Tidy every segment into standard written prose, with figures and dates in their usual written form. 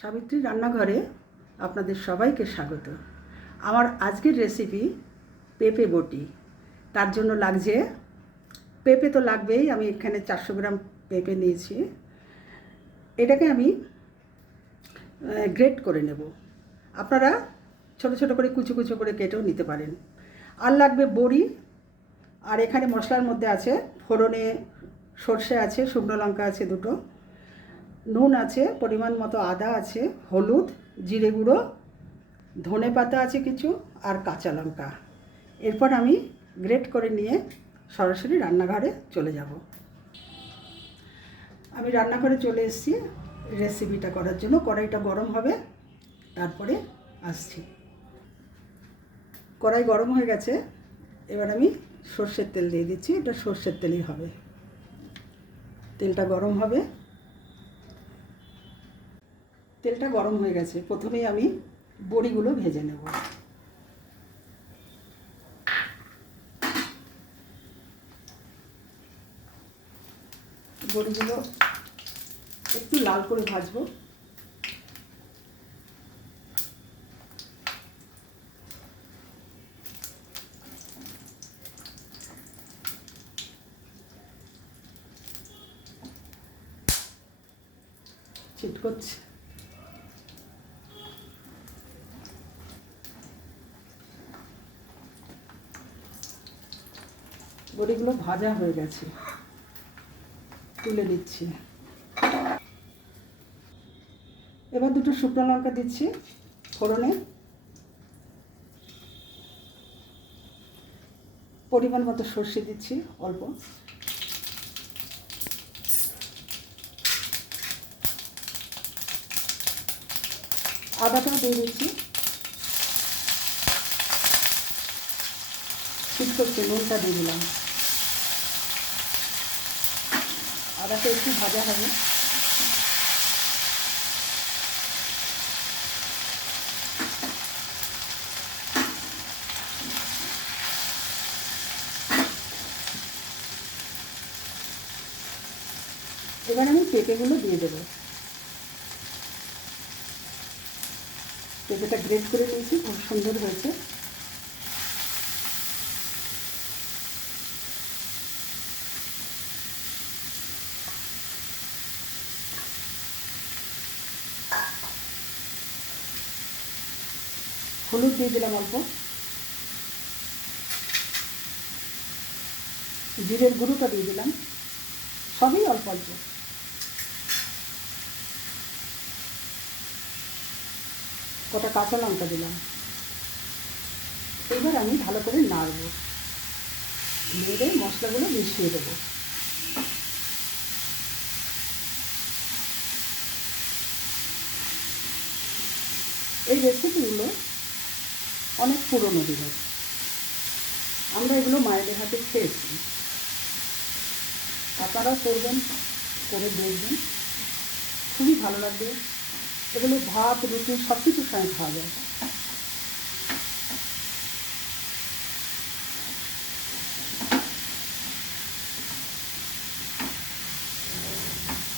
সাবিত্রী রান্নাঘরে আপনাদের সবাইকে স্বাগত। আমার আজকের রেসিপি পেঁপে বটি। তার জন্য লাগছে পেঁপে, তো লাগবেই। আমি এখানে 400 গ্রাম পেঁপে নিয়েছি। এটাকে আমি গ্রেট করে নেব। আপনারা ছোট ছোট করে কুচো কুচো করে কেটেও নিতে পারেন। আর লাগবে বড়ি। আর এখানে মশলার মধ্যে আছে ফোড়নে সর্ষে আছে, শুকনো লঙ্কা আছে দুটো, নুন আছে পরিমাণ মতো, আদা আছে, হলুদ, জিরে গুঁড়ো, ধনে পাতা আছে কিছু, আর কাঁচা লঙ্কা। এরপর আমি গ্রেট করে নিয়ে সরাসরি রান্নাঘরে চলে যাব। আমি রান্নাঘরে চলে এসেছি রেসিপিটা করার জন্য। কড়াইটা গরম হবে, তারপরে আসছি। কড়াই গরম হয়ে গেছে, এবার আমি সর্ষের তেল দিয়ে দিচ্ছি। এটা সর্ষের তেলই হবে। তেলটা গরম হবে। তেলটা গরম হয়ে গেছে, প্রথমেই আমি বড়িগুলো ভেজে নেব। বড়িগুলো একটু লাল করে ভাজবো। ছিটকোচ্ছে। বড়িগুলো ভাজা হয়ে গেছে, তুলে নিচ্ছি। এবার দুটো শুকনো লঙ্কা দিচ্ছি ফোড়নে। পরিমাণ মতো সর্ষে দিচ্ছি অল্প। আদাটাও দিয়ে দিচ্ছি। ঠিক করছে, নুনটা দিয়ে দিলাম। আদাটা একটু ভাজা হবে। এবার আমি পেঁপেগুলো দিয়ে দেবো। পেঁপেটা গ্রেট করে নিয়েছি, খুব সুন্দর হয়েছে। হলুদ দিয়ে দিলাম অল্প, জিরের গুঁড়োটা দিয়ে দিলাম, সবই অল্প অল্প। কটা কাঁচা লঙ্কা দিলাম। এবার আমি ভালো করে নাড়ব, নেড়ে মশলাগুলো মিশিয়ে দেবো। এই রেসিপিগুলো অনেক পুরনো দিনের। আমরা এগুলো মায়েদের হাতে খেয়েছি। আপনারাও করবেন, করে দেখবেন, খুবই ভালো লাগবে। এগুলো ভাত, রুটি সব কিছুর সঙ্গে খাওয়া যায়।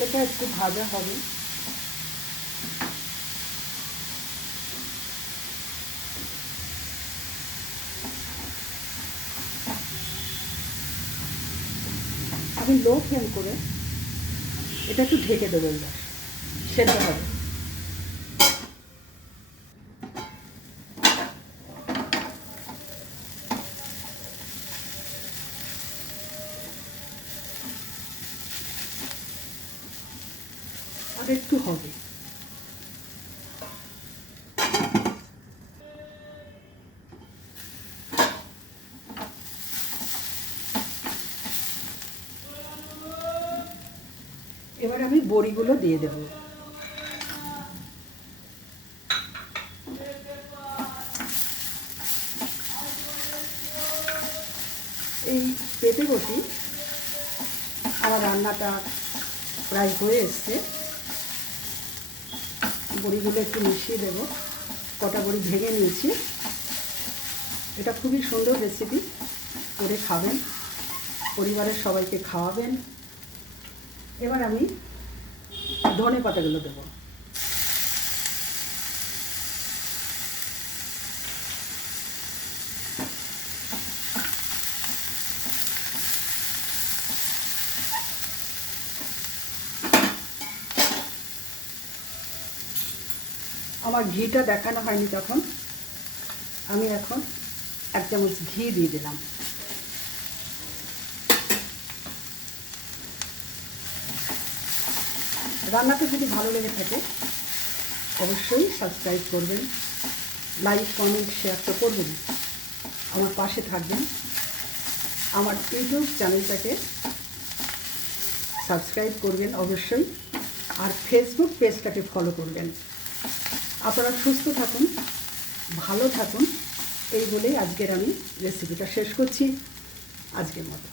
এটা একটু ভাজা হবে। আমি লো ফ্লেম করে এটা একটু ঢেকে দেবো। এবার সেদ্ধ হবে। আর একটু হবে। এবার আমি বড়িগুলো দিয়ে দেব। এই পেঁপে বটি আমার রান্নাটা প্রায় হয়ে এসছে। বড়িগুলো একটু মিশিয়ে দেব। কটা বড়ি ভেঙে নিয়েছি। এটা খুবই সুন্দর রেসিপি, করে খাবেন, পরিবারের সবাইকে খাওয়াবেন। এবার আমি ধনে পাতাগুলো দেবো। আমার ঘিটা দেখানো হয়নি তখন, আমি এখন 1 চামচ ঘি দিয়ে দিলাম। রান্নাটা যদি ভালো লেগে থাকে অবশ্যই সাবস্ক্রাইব করবেন, লাইক কমেন্ট শেয়ার তো করবেন, আমার পাশে থাকবেন। আমার ইউটিউব চ্যানেলটাকে সাবস্ক্রাইব করবেন অবশ্যই, আর ফেসবুক পেজটাকে ফলো করবেন। আপনারা সুস্থ থাকুন, ভালো থাকুন, এই বলেই আজকের আমি রেসিপিটা শেষ করছি আজকের মতো।